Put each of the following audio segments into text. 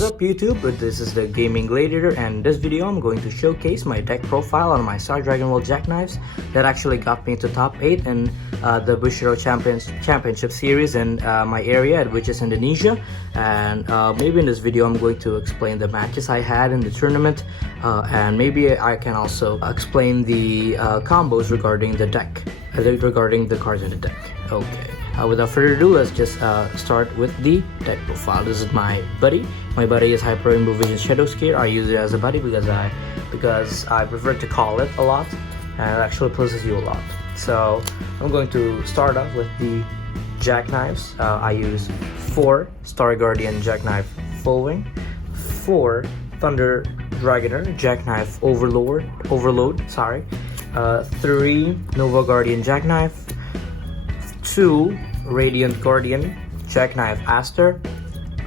What is up YouTube? This is the Gaming Gladiator, and in this video I'm going to showcase my deck profile on my Star Dragon World Jackknives that actually got me to top 8 in the Bushido Championship series in my area, which is Indonesia. And maybe in this video I'm going to explain the matches I had in the tournament, and maybe I can also explain the combos regarding the deck, regarding the cards in the deck. Okay. Without further ado, let's just start with the deck profile. This is my buddy. My buddy is Hyper Rainbow Vision Shadow Scare. I use it as a buddy because I prefer to call it a lot, and it actually pleases you a lot. So I'm going to start off with the jackknives. I use 4 Star Guardian Jackknife Fullwing, 4 Thunder Dragoner Jackknife Overload, 3 Nova Guardian Jackknife, 2 Radiant Guardian Jackknife Aster,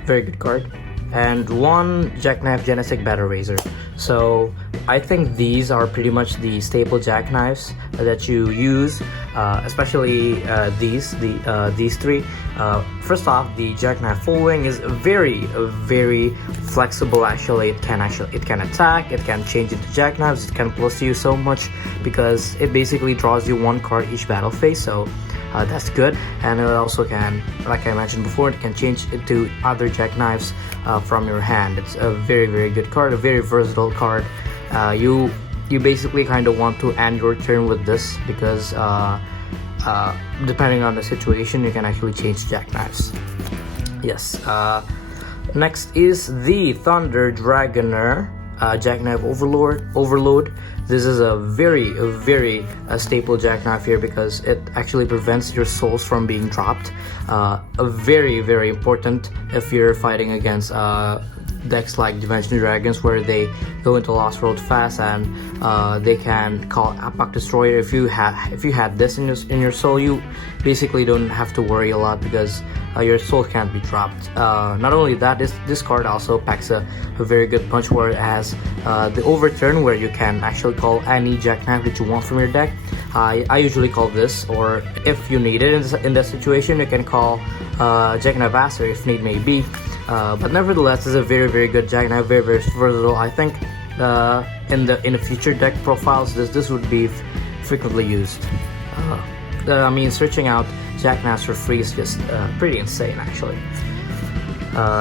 very good card, and 1 Jackknife Genestic Battle Razor. So I think these are pretty much the staple jackknives that you use, especially these 3. First off, the Jackknife Fullwing is very flexible. Actually, it can attack, it can change into jackknives, it can plus you so much because it basically draws you 1 card each battle phase. So that's good, and it also can, like I mentioned before, it can change into other jackknives from your hand. It's a very good card, a very versatile card. You basically kind of want to end your turn with this because depending on the situation, you can actually change jackknives. Yes. Next is the Thunder Dragoner Jackknife Overload. This is a very staple jackknife here because it actually prevents your souls from being dropped. Very important if you're fighting against decks like Dimension Dragons, where they go into Lost World fast and they can call Apak Destroyer. If you had this in your soul, you basically don't have to worry a lot because your soul can't be dropped. Not only that, this card also packs a very good punch, where it has the overturn, where you can actually call any jackknife that you want from your deck. I usually call this, or if you need it in that situation, you can call Jackknife Aster if need may be. But nevertheless, it's a very good jackknife, very versatile. I think in the future deck profiles, this would be frequently used. I mean, searching out jackknives for free is just pretty insane, actually.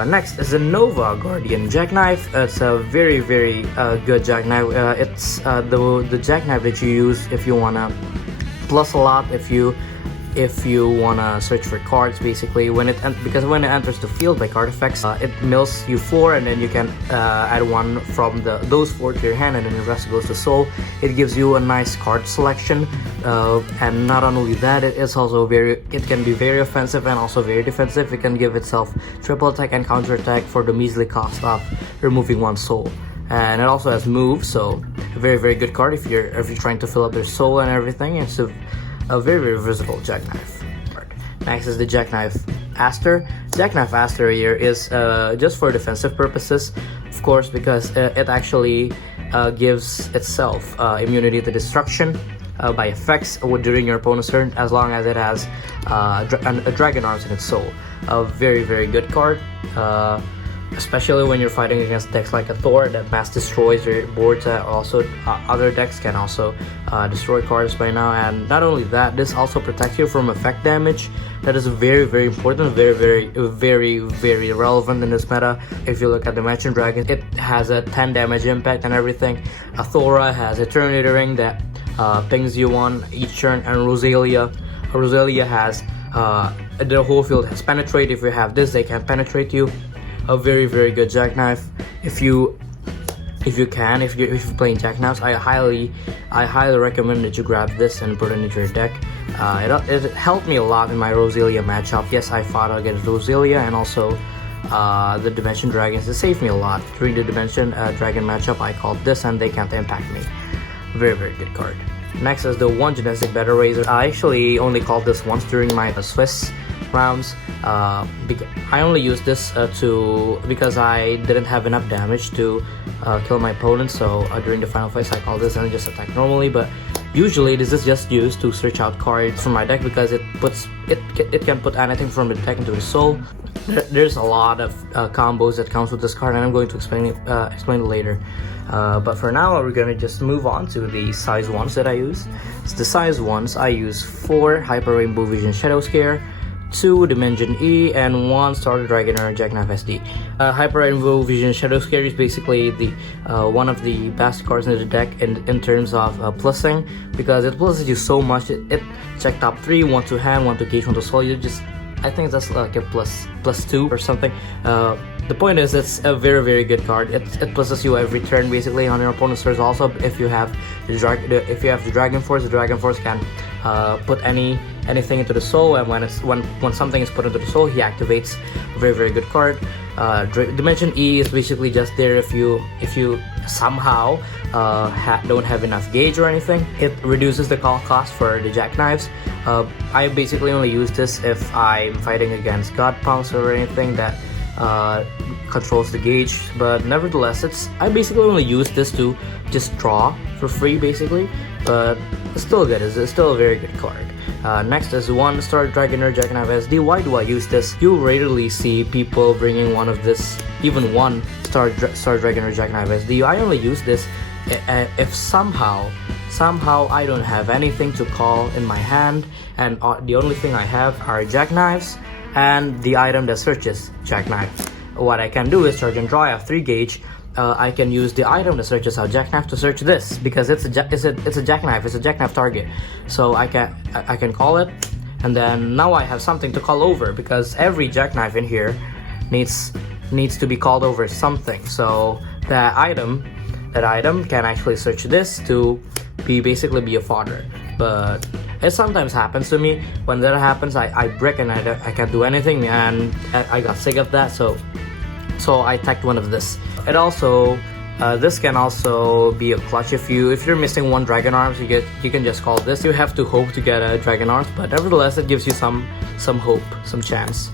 Next is a Nova Guardian Jackknife. It's a very good jackknife. It's the jackknife that you use if you wanna plus a lot, if you wanna search for cards, basically. Because when it enters the field by card effects, it mills you 4, and then you can add 1 from those 4 to your hand, and then the rest goes to soul. It gives you a nice card selection, and not only that, it can be very offensive and also very defensive. It can give itself triple attack and counter attack for the measly cost of removing 1 soul. And it also has move, so a very good card if you're trying to fill up your soul and everything. It's a very versatile jackknife. Next is the Jackknife Aster. Jackknife Aster here is just for defensive purposes, of course, because it actually gives itself immunity to destruction by effects during your opponent's turn, as long as it has a Dragon Arms in its soul. A very good card, especially when you're fighting against decks like a Thor that mass destroys your boards. Also, other decks can also destroy cards by now. And not only that, this also protects you from effect damage. That is very important, very relevant in this meta. If you look at Dimension Dragon, it has a 10 damage impact and everything. Thora has a Terminator Ring that pings you on each turn, and Rosalia has the whole field has penetrate. If you have this, they can penetrate you. A very good jackknife. If you're playing jackknives, I highly recommend that you grab this and put it into your deck. It helped me a lot in my Rosalia matchup. Yes, I fought against Rosalia and also the Dimension Dragons. It saved me a lot during the Dimension Dragon matchup. I called this and they can't impact me. Very good card. Next is the 1 Genestic Battle Razor. I actually only called this once during my Swiss rounds. I only used this because I didn't have enough damage to kill my opponent. So during the final phase, I called this and just attack normally. But usually this is just used to search out cards from my deck because it can put anything from the deck into the soul. there's a lot of combos that comes with this card, and I'm going to explain it later. But for now, we're gonna just move on to the size ones that I use. So the size ones I use 4 Hyper Rainbow Vision Shadow Scare, 2 Dimension E, and 1 Star Dragoner Jackknife SD. Hyper Rainbow Vision Shadow Scare is basically the one of the best cards in the deck in terms of plussing, because it plusses you so much. It check top 3, 1 to hand, 1 to gauge, 1 to soul. I think that's like a plus 2 or something. The point is, it's a very good card. It pluses you every turn basically on your opponent's turns. Also, if you have the Dragon Force, the Dragon Force can put anything into the soul, and when something is put into the soul, he activates. A very good card. Dimension E is basically just there if you somehow don't have enough gauge or anything. It reduces the call cost for the jackknives. I basically only use this if I'm fighting against God Punks or anything that controls the gauge, but nevertheless, I basically only use this to just draw for free basically, but it's still good. It's still a very good card. Next is 1 Star Dragoner Jackknife SD. Why do I use this? You rarely see people bringing one of this, even 1 Star Dragoner Jackknife SD. I only use this if somehow I don't have anything to call in my hand, and the only thing I have are jackknives and the item that searches jackknife. What I can do is charge and draw. I have 3 gauge. I can use the item that searches out jackknife to search this, because it's a jackknife. It's a jackknife target. So I can call it, and then now I have something to call over, because every jackknife in here needs to be called over something. So that item can actually search this to basically be a fodder. But it sometimes happens to me. When that happens, I break and I can't do anything, and I got sick of that. So I tacked one of this. It also this can also be a clutch if you're missing 1 Dragon Arms. You can just call this. You have to hope to get a Dragon Arms, but nevertheless, it gives you some hope, some chance.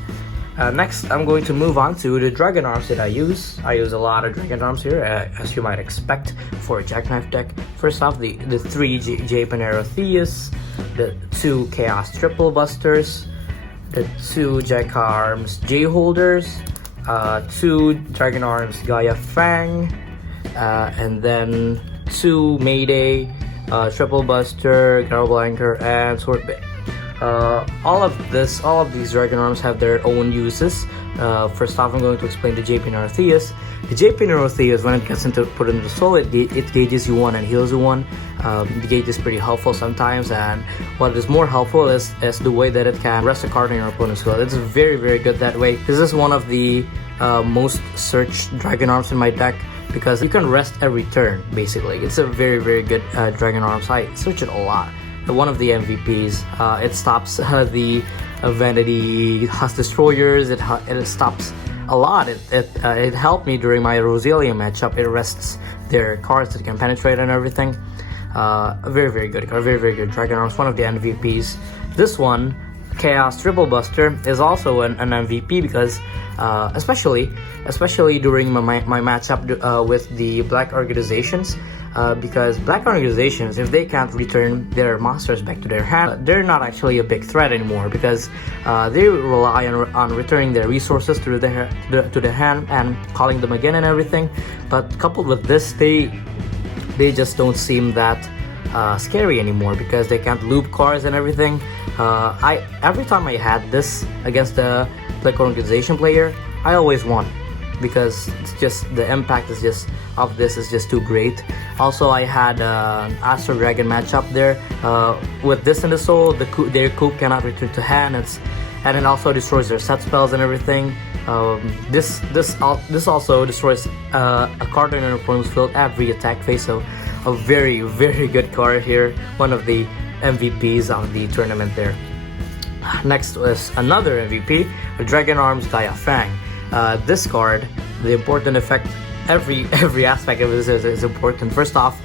Next, I'm going to move on to the Dragon Arms that I use. I use a lot of Dragon Arms here, as you might expect for a jackknife deck. First off, the 3 J Panero Theus, the 2 Chaos Triple Busters, the 2 Jack Arms J Holders, 2 Dragon Arms Gaia Fang, and then 2 Mayday, Triple Buster, Garble Anchor, and Sword Bit. All of these Dragon Arms have their own uses. First off, I'm going to explain the JP Neurotheus. The JP Neurotheus, when it gets put into the soul, it gauges you 1 and heals you 1. The gauge is pretty helpful sometimes, and what is more helpful is the way that it can rest a card in your opponent's field. It's very good that way. This is one of the most searched Dragon Arms in my deck, because you can rest every turn basically. It's a very good Dragon Arms. I search it a lot. One of the MVPs. It stops the Vanity Husk Destroyers. It stops a lot. It helped me during my Roselia matchup. It rests their cards that can penetrate and everything. A very good card. Very good Dragon Arms. One of the MVPs. This one, Chaos Triple Buster, is also an MVP, because especially during my matchup with the Black Organizations. Because Black Organizations, if they can't return their monsters back to their hand, they're not actually a big threat anymore, because they rely on returning their resources to their hand and calling them again and everything. But coupled with this, they just don't seem that scary anymore, because they can't loop cards and everything. Every time I had this against the Black Organization player, I always won, because it's just the impact is just of this is just too great. Also, I had Astro Dragon matchup there with this in the soul. Their coup cannot return to hand. And it also destroys their set spells and everything. This also destroys a card in an opponent's field every attack phase. So a very good card here. One of the MVPs of the tournament there. Next was another MVP, Dragon Arms Gaia Fang. This card, the important effect, every aspect of this is important. First off,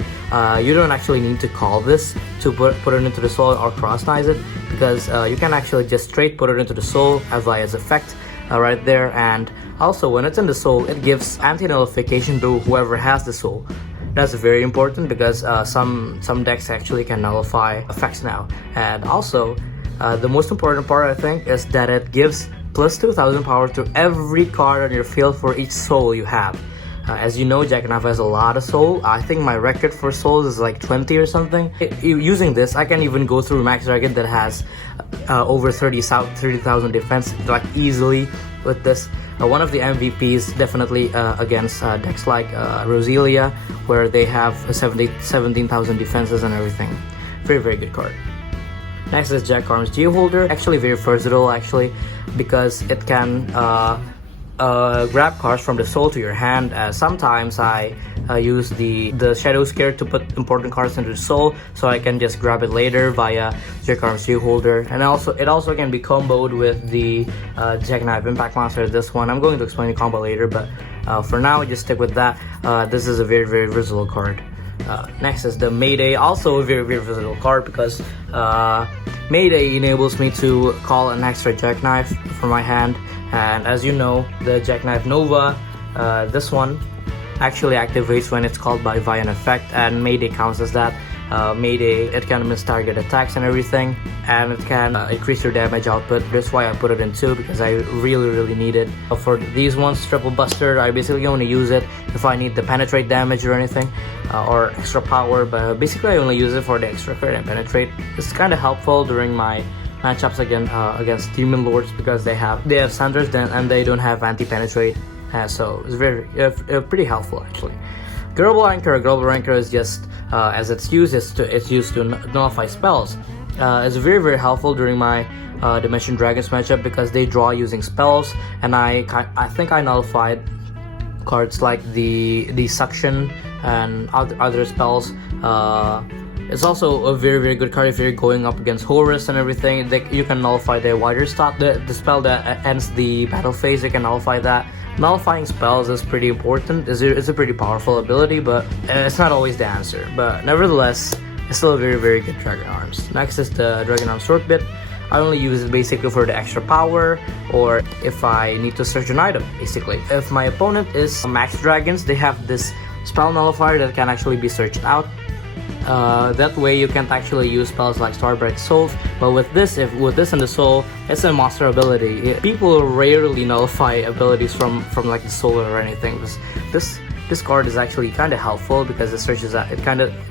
you don't actually need to call this to put it into the soul or cross-nize it, because you can actually just straight put it into the soul as its effect right there. And also, when it's in the soul, it gives anti-nullification to whoever has the soul. That's very important, because some decks actually can nullify effects now. And also, the most important part, I think, is that it gives plus 2000 power to every card on your field for each soul you have. As you know, Jackknife has a lot of soul. I think my record for souls is like 20 or something. Using this, I can even go through Max Dragon that has over 30,000 defense, like easily with this. One of the MVPs definitely against decks like Roselia, where they have 17,000 defenses and everything. Very, very good card. Next is Jack Arms Geoholder. Actually very versatile actually, because it can grab cards from the soul to your hand. Sometimes I use the Shadow Scare to put important cards into the soul, so I can just grab it later via Jack Arms Geoholder. And it also can be comboed with the Jackknife Impact Monster. This one I'm going to explain the combo later, but for now just stick with that. This is a very, very versatile card. Next is the Mayday, also a very, very versatile card, because Mayday enables me to call an extra Jackknife from my hand. And as you know, the Jackknife Nova, this one actually activates when it's called via an effect, and Mayday counts as that. Mayday, it can miss target attacks and everything, and it can increase your damage output. That's why I put it in 2, because I really need it. For these ones, Triple Buster, I basically only use it if I need the penetrate damage or anything, or extra power, but basically I only use it for the extra crit and penetrate. It's kind of helpful during my matchups against Demon Lords, because they have centers and they don't have anti-penetrate, so it's very pretty helpful actually. Global Anchor is just as it's used to nullify spells. It's very, very helpful during my Dimension Dragons matchup, because they draw using spells, and I think I nullified cards like the Suction and other spells. It's also a very, very good card if you're going up against Horus and everything. You can nullify the wider stop, the spell that ends the battle phase. You can nullify that. Nullifying spells is pretty important. It's a pretty powerful ability, but it's not always the answer. But nevertheless, it's still a very, very good Dragon Arms. Next is the Dragon Arms Sword Bit. I only use it basically for the extra power, or if I need to search an item, basically. If my opponent is Max Dragons, they have this spell nullifier that can actually be searched out. That way you can't actually use spells like Starbright Soul, but with this in the soul, it's a monster ability. People rarely nullify abilities from like the soul or anything. This card is actually kind of helpful, because it searches out.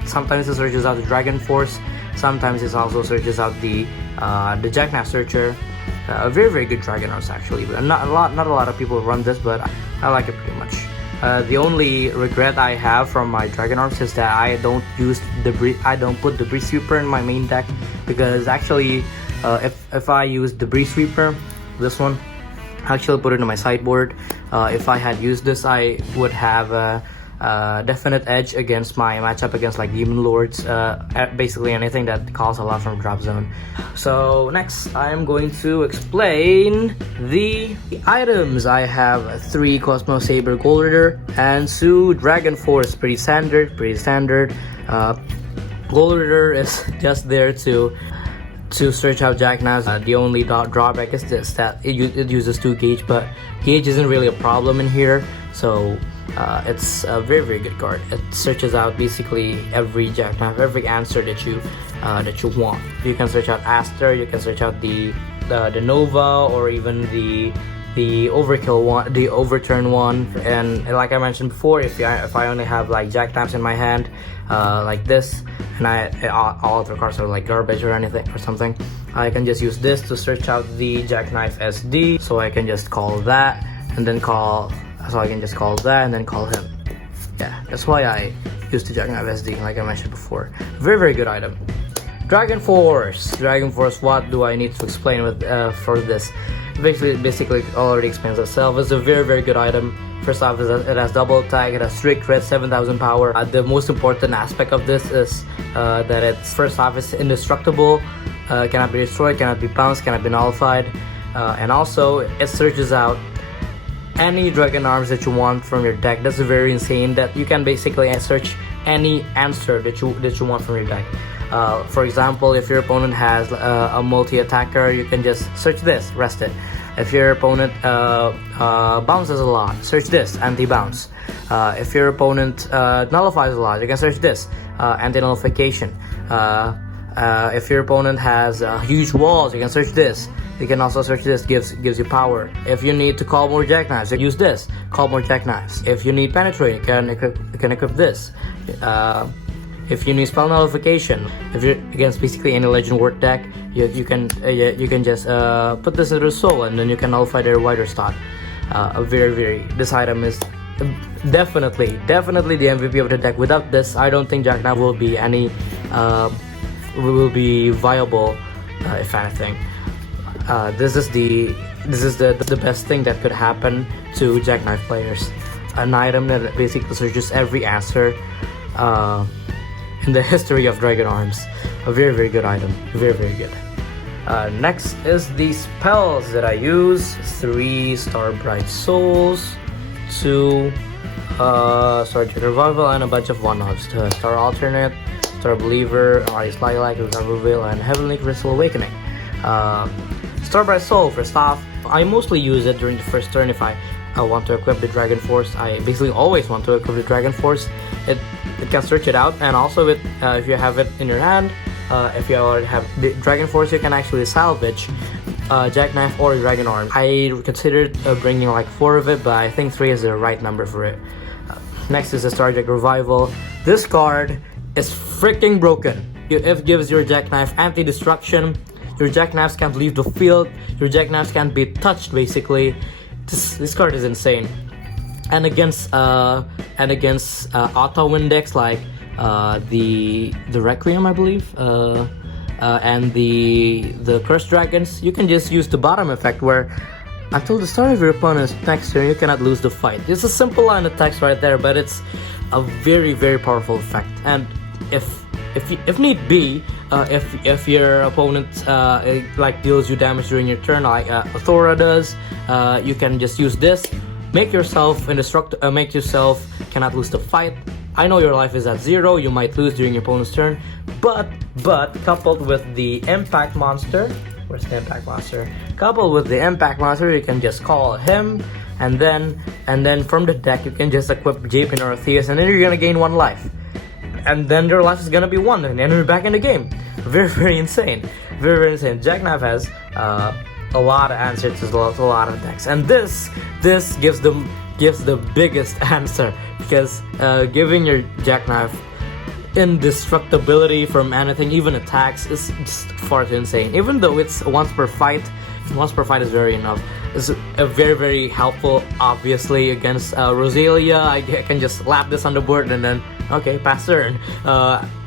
Sometimes it searches out the Dragon Force. Sometimes it also searches out the Jackknife Searcher. A very, very good Dragon Arms actually. Not a lot of people run this, but I like it pretty much. The only regret I have from my Dragon Arms is that I don't put Debris Sweeper in my main deck, because actually if I use Debris Sweeper, this one, I actually put it in my sideboard. If I had used this, I would have a definite edge against my matchup against like Demon Lords, basically anything that calls a lot from drop zone. So next, I am going to explain the items. I have 3 Cosmo Saber Gold Ritter and 2 Dragon Force. Pretty standard. Gold Ritter is just there to search out Jackknives. The only drawback is this, that it uses 2 gauge, but gauge isn't really a problem in here, so it's a very, very good card. It searches out basically every Jackknife, every answer that you want. You can search out Aster, you can search out the Nova, or even the Overkill one, the Overturn one. And like I mentioned before, if I only have like Jackknives in my hand, like this, and all other cards are like garbage or anything or something, I can just use this to search out the Jackknife SD. So I can just call that and then call. So I can just call that and then call him. Yeah, that's why I used the Jackknife SD, like I mentioned before. Very, very good item. Dragon Force. What do I need to explain for this? Basically already explains itself. It's a very, very good item. First off, it has double attack, it has strict crit, 7,000 power. The most important aspect of this is that it's, first off, it's indestructible, cannot be destroyed, cannot be bounced, cannot be nullified, and also it searches out any Dragon Arms that you want from your deck. That's very insane, that you can basically search any answer that you want from your deck. For example, if your opponent has a multi-attacker, you can just search this, rest it. If your opponent bounces a lot, search this, anti-bounce. If your opponent nullifies a lot, you can search this, anti-nullification. If your opponent has huge walls, you can search this. You can also search this, gives you power. If you need to call more jackknives, you use this, call more jackknives. If you need penetrate, you can equip this. If you need spell nullification, if you're against basically any legend work deck, you can just put this into soul, and then you can nullify their wider stock. This item is definitely the MVP of the deck. Without this, I don't think jackknife will be viable, if anything. This is the best thing that could happen to jackknife players. An item that basically searches every answer in the history of Dragon Arms. A very good item. Very good. Next is the spells that I use. 3 Star Bright Souls, 2 Star Jack Revival, and a bunch of one-offs. Star Alternate, Star Believer, Ice Lilac, Recover Veil, and Heavenly Crystal Awakening. Star Bright Soul, first off, I mostly use it during the first turn if I want to equip the Dragon Force. I basically always want to equip the Dragon Force. It can search it out, and also if you have it in your hand, if you already have the Dragon Force, you can actually salvage Jackknife or Dragon Arm. I considered bringing like 4 of it, but I think 3 is the right number for it. Next is the Star Jack Revival. This card is freaking broken. It gives your Jackknife anti-destruction. Your Jackknives can't leave the field. Your Jackknives can't be touched. Basically, this card is insane. And against auto win decks like the Requiem, I believe, and the Cursed Dragons, you can just use the bottom effect where until the start of your opponent's next turn, you cannot lose the fight. It's a simple line of text right there, but it's a very powerful effect. And if need be, if your opponent like deals you damage during your turn, like Thora does, you can just use this. Make yourself indestructible. Make yourself cannot lose the fight. I know your life is at 0. You might lose during your opponent's turn, but coupled with the impact monster, where's the impact monster? Coupled with the impact monster, you can just call him, and then from the deck you can just equip Japin or Theus, and then you're gonna gain 1 life. And then your life is gonna be 1, and then you're back in the game. Very insane. Very insane. Jackknife has a lot of answers to a lot of decks, and this gives the biggest answer, because giving your Jackknife indestructibility from anything, even attacks, is just far too insane. Even though it's once per fight is very enough. It's very helpful, obviously, against Rosalia. I can just slap this on the board and then okay, pass turn.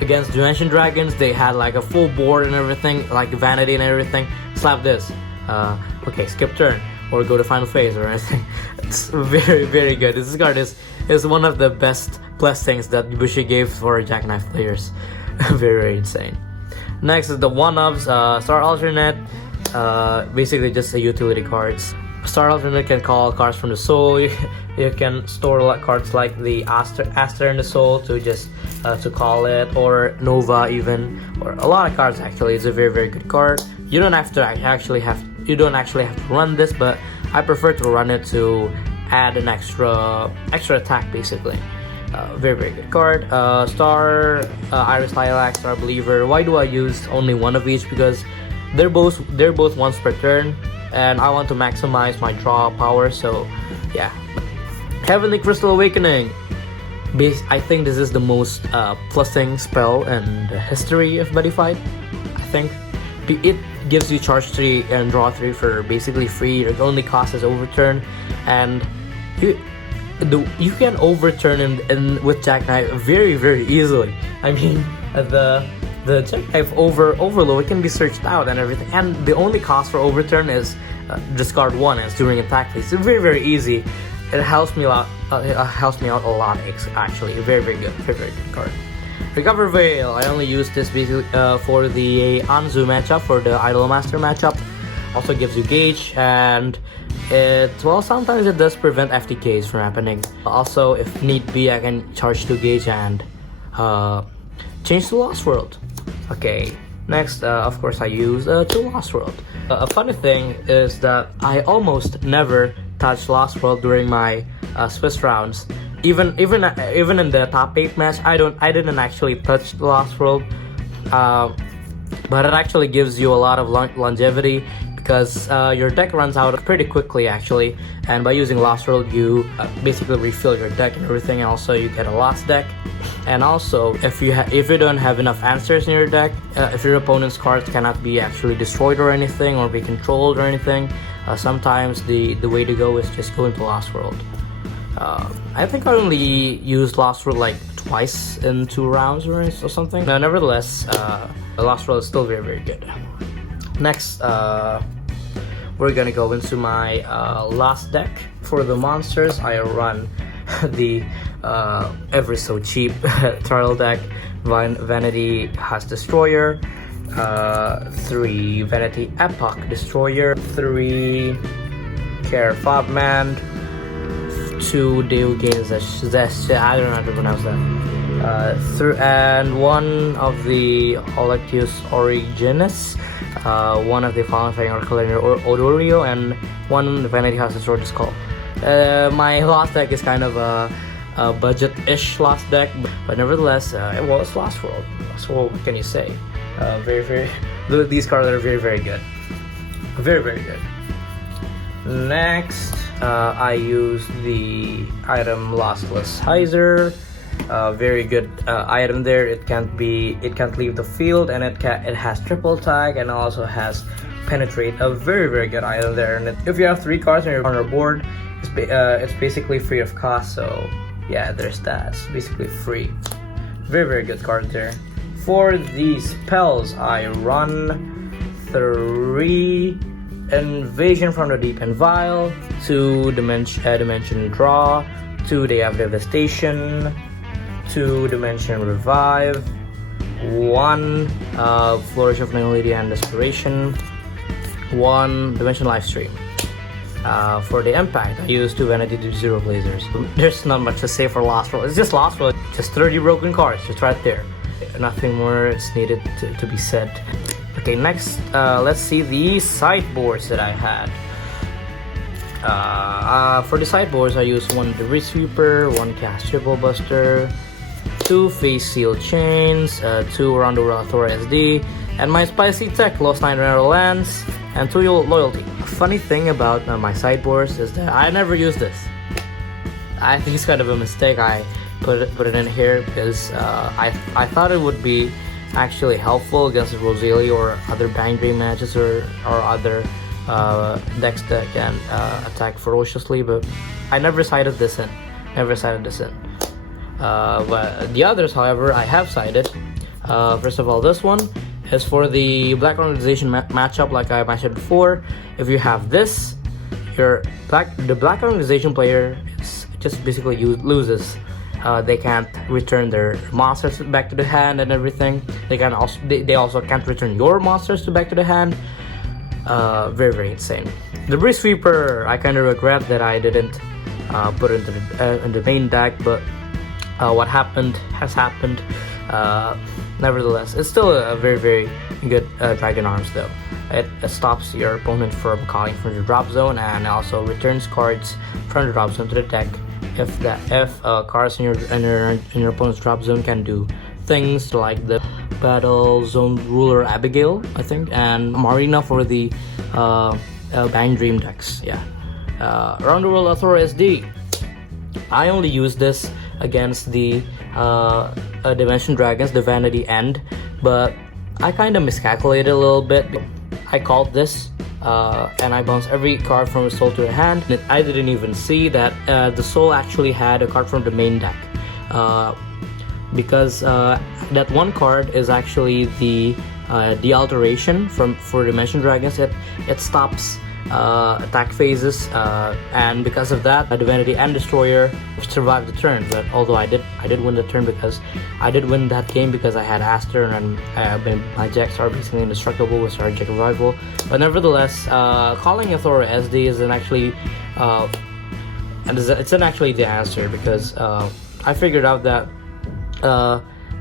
Against Dimension Dragons, they had like a full board and everything, like Vanity and everything. Slap this. Okay, skip turn or go to final phase or anything. It's very good. This card is one of the best blessings that Bushi gave for Jackknife players. Very insane. Next is the one-ups. Star Alternate, basically just a utility cards. Star Alternate can call cards from the soul. You can store cards like the Aster in the soul to just to call it, or Nova even, or a lot of cards actually. It's a very good card. You don't actually have to run this, but I prefer to run it to add an extra attack basically. Very good card. Star Iris Lilac, Star Believer. Why do I use only 1 of each? Because they're both once per turn, and I want to maximize my draw power. So yeah. Heavenly Crystal Awakening. I think this is the most plusing spell in the history of Buddyfight. I think it gives you charge 3 and draw 3 for basically free. It only costs as overturn, and you can overturn in with Jackknife very easily. I mean, the Jackknife overload can be searched out and everything, and the only cost for overturn is discard 1, and it's during attack phase. It's very easy. It helps me out. A lot actually. Very good card. Recover Veil. I only use this basically for the Anzu matchup, for the Idolmaster matchup. Also gives you gauge, and sometimes it does prevent FTKs from happening. Also, if need be, I can charge 2 gauge and change to Lost World. Okay, next, of course, I use 2 Lost World. A funny thing is that I almost never touch Lost World during my Swiss rounds. Even in the top 8 match, I didn't actually touch the Lost World. but it actually gives you a lot of longevity because your deck runs out pretty quickly actually, and by using Lost World you basically refill your deck and everything, and also you get a lost deck. And also if you don't have enough answers in your deck, if your opponent's cards cannot be actually destroyed or anything, or be controlled or anything, sometimes the way to go is just go into Lost World. I think I only used Lost World like twice in 2 rounds or something. No, nevertheless, Lost World is still very, very good. Next, we're gonna go into my last deck. For the monsters, I run the ever so cheap Turtle deck. Vanity has Destroyer, 3 Vanity Epoch Destroyer, 3 Care Fobman, 2 Deo Gains, I don't know how to pronounce that, and 1 of the Olectius Origenis, 1 of the Fallen Fang Orcalator Odorio, and 1 Vanity House Destroyer Skull. My last deck is kind of a budget-ish last deck, but nevertheless, it was Lost World. So what can you say? These cards are very, very good. Very, very good. Next, I use the item Lostless Heiser. Very good item there. It can't leave the field, and it has triple tag, and also has Penetrate. A very, very good item there. And if you have 3 cards on your board, it's basically free of cost. So yeah, there's that. It's basically free. Very, very good card there. For the spells, I run 3 Invasion from the Deep and Vile, 2 Dimension Draw, 2 Day of Devastation, 2 Dimension Revive, 1 Flourish of Nullity and Desperation, 1 Dimension Livestream. For the impact, I use 2 Vanity to 0 Blazers. There's not much to say for Lost World. It's just Lost World. Just 30 broken cards, just right there. Nothing more is needed to be said. Okay, next, let's see the sideboards that I had. For the sideboards, I use 1 Debris Sweeper, 1 Cast Triple Buster, 2 Face Seal Chains, 2 Around the World Author SD, and my spicy tech, Lost 9 Rare Lands, and 2 Loyalty. A funny thing about my sideboards is that I never use this. I think it's kind of a mistake. I put it in here because I thought it would be actually helpful against Rosalie or other Bang Dream matches or other decks that can attack ferociously, but I never cited this in. But the others, however, I have cited. First of all, this one is for the Black Organization matchup, like I mentioned before. If you have this, the Black Organization player just basically loses. They can't return their monsters back to the hand and everything. They also can't return your monsters back to the hand. Very, very insane. The Debris Sweeper, I kind of regret that I didn't put it in the main deck, but what happened has happened. Nevertheless, it's still a very, very good Dragon Arms though. It stops your opponent from calling from the drop zone, and also returns cards from the drop zone to the deck. If cards in your opponent's drop zone can do things like the Battle Zone Ruler Abigail, I think, and Marina for the Bang Dream decks. Yeah, Around the World Author SD. I only use this against the Dimension Dragons, the Vanity End, but I kind of miscalculated a little bit. I called this and I bounced every card from the soul to the hand. I didn't even see that the soul actually had a card from the main deck, because that one card is actually the alteration for Dimension Dragons. It stops attack phases, and because of that, the Vanity and Destroyer survived the turn. But although I did win the turn, because I did win that game because I had Aster and my Jacks are basically indestructible with our Jack Revival. But nevertheless, calling Author SD isn't actually it's not actually the answer, because I figured out that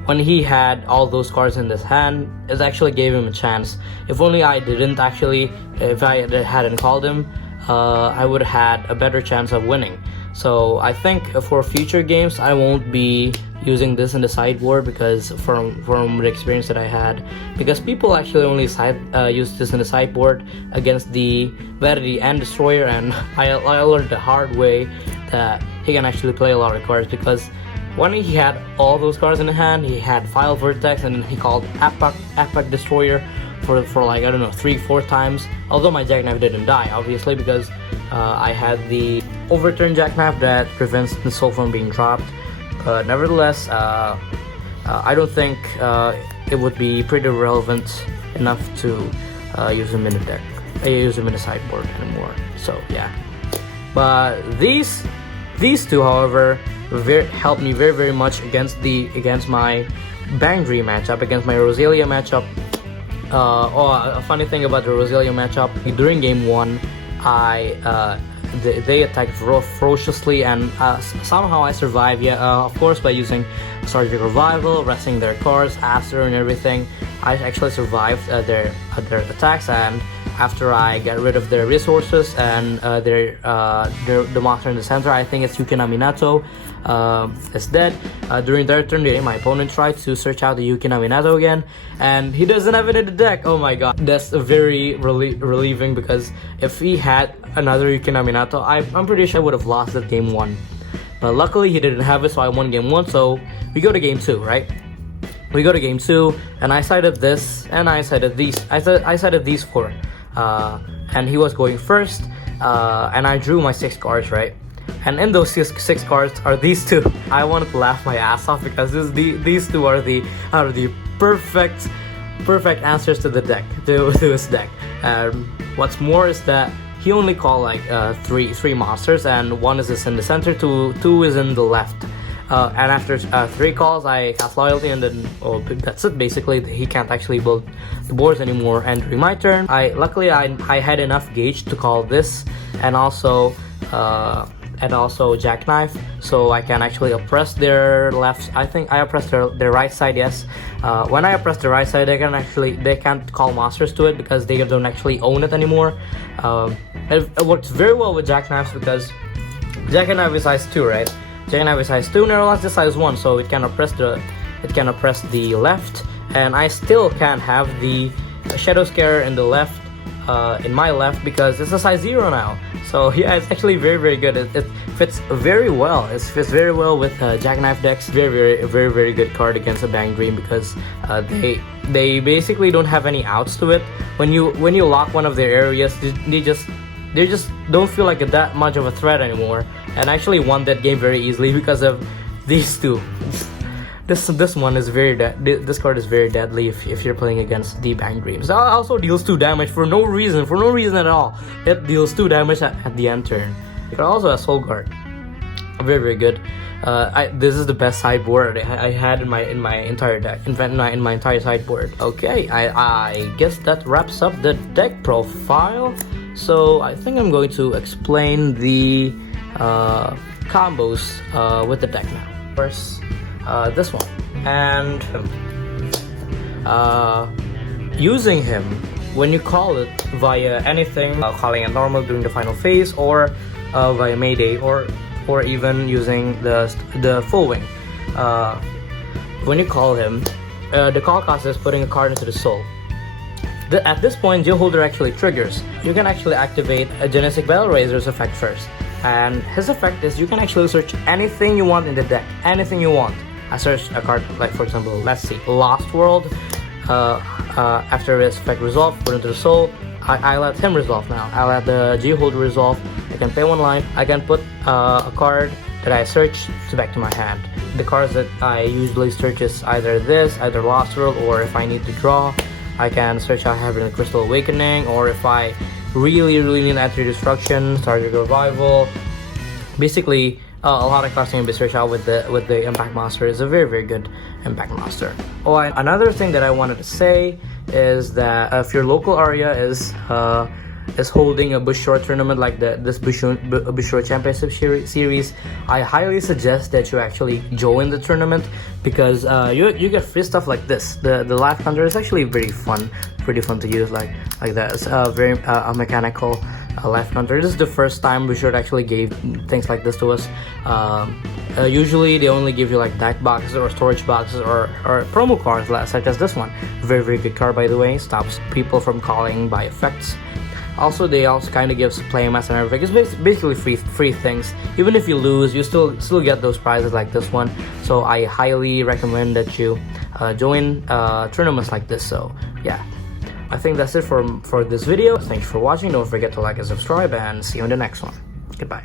when he had all those cards in his hand, it actually gave him a chance. If only I hadn't called him, I would have had a better chance of winning. So I think for future games I won't be using this in the sideboard, because from the experience that I had, because people actually only use this in the sideboard against the Verity and Destroyer, and I learned the hard way that he can actually play a lot of cards, because when he had all those cards in hand, he had File Vertex, and he called Epoch Destroyer for like, I don't know, 3-4 times. Although my Jackknife didn't die, obviously, because I had the Overturn Jackknife that prevents the soul from being dropped. But nevertheless, I don't think it would be pretty relevant enough to use him in the deck. Use him in the sideboard anymore. So yeah. But these two, however, helped me very much against my Bang Dream matchup, against my Rosalia matchup. A funny thing about the Rosalia matchup, during game 1, they attacked ferociously, and somehow I survived. Of course, by using Surgical Revival, resting their cards, Aster, and everything. I actually survived their attacks, and after I get rid of their resources and the monster in the center, I think it's Yukina Minato, is dead. During their turn, my opponent tried to search out the Yukina Minato again, and he doesn't have it in the deck. Oh my god, that's very relieving, because if he had another Yukina Minato, I'm pretty sure I would have lost that game 1. But luckily he didn't have it, so I won game 1. So we go to game 2, right? We go to game 2, and I sided this, and I sided these. I sided these 4. And he was going first, and I drew my 6 cards, right? And in those 6 cards are these 2. I wanted to laugh my ass off, because these 2 are the perfect answers to the deck, to his deck. What's more is that he only called like 3 monsters, and 1 is in the center, 2 is in the left. And after 3 calls, I cast Loyalty, and then that's it. Basically, he can't actually build the boards anymore. And during my turn, luckily I had enough gauge to call this, and also Jackknife, so I can actually oppress their left. I think I oppressed their right side. Yes. When I oppress the right side, they can't call monsters to it, because they don't actually own it anymore. It works very well with Jackknives, because Jackknife is size 2, right? Jackknife is size 2, Neuralance is size 1, so it can oppress the left, and I still can have the Shadow Scarer in the left, in my left, because it's a size 0 now. So yeah, it's actually very good. It fits very well. It fits very well with Jackknife decks. Very good card against a Bang Dream, because they basically don't have any outs to it. When you lock one of their areas, they just don't feel like that much of a threat anymore. And I actually won that game very easily because of these 2. This one is this card is very deadly if you're playing against the Bang Dreams. It also deals 2 damage for no reason at all. It deals 2 damage at the end turn. It also has Soul Guard. Very good. This is the best sideboard I had in my entire deck. In my entire sideboard. Okay, I guess that wraps up the deck profile. So I think I'm going to explain the combos with the deck now. First, this one, and using him when you call it via anything, calling it normal during the final phase, or via Mayday, or even using the full wing. When you call him, the call cost is putting a card into the soul. At this point, Jail Holder actually triggers. You can actually activate a Genetic Battle Razor's effect first, and his effect is you can actually search anything you want in the deck, anything you want. I searched a card, like for example, let's see, Lost World. After his effect resolve, put into the soul. I let him resolve now. I let the Jail Holder resolve. I can pay 1 life. I can put a card that I searched back to my hand. The cards that I usually search is either Lost World, or if I need to draw, I can search out Heavenly Crystal Awakening, or if I really need Anti-Destruction, Surgical Revival. Basically, a lot of cards can be searched out with the Impact Monster. It's a very good Impact Monster. Oh, and another thing that I wanted to say is that if your local area is holding a Bush Short tournament like this Bush Short Championship series, I highly suggest that you actually join the tournament, because you get free stuff like this. The Life Thunder is actually pretty fun to use like that. It's very mechanical life counter. This is the first time we should actually gave things like this to us. Usually they only give you like deck boxes or storage boxes or promo cards such as this one. Very good card, by the way. Stops people from calling by effects. Also, they also kind of gives play mats and everything. It's basically free things. Even if you lose, you still get those prizes like this one. So I highly recommend that you join tournaments like this. So yeah, I think that's it for this video. Thanks for watching. Don't forget to like and subscribe, and see you in the next one. Goodbye.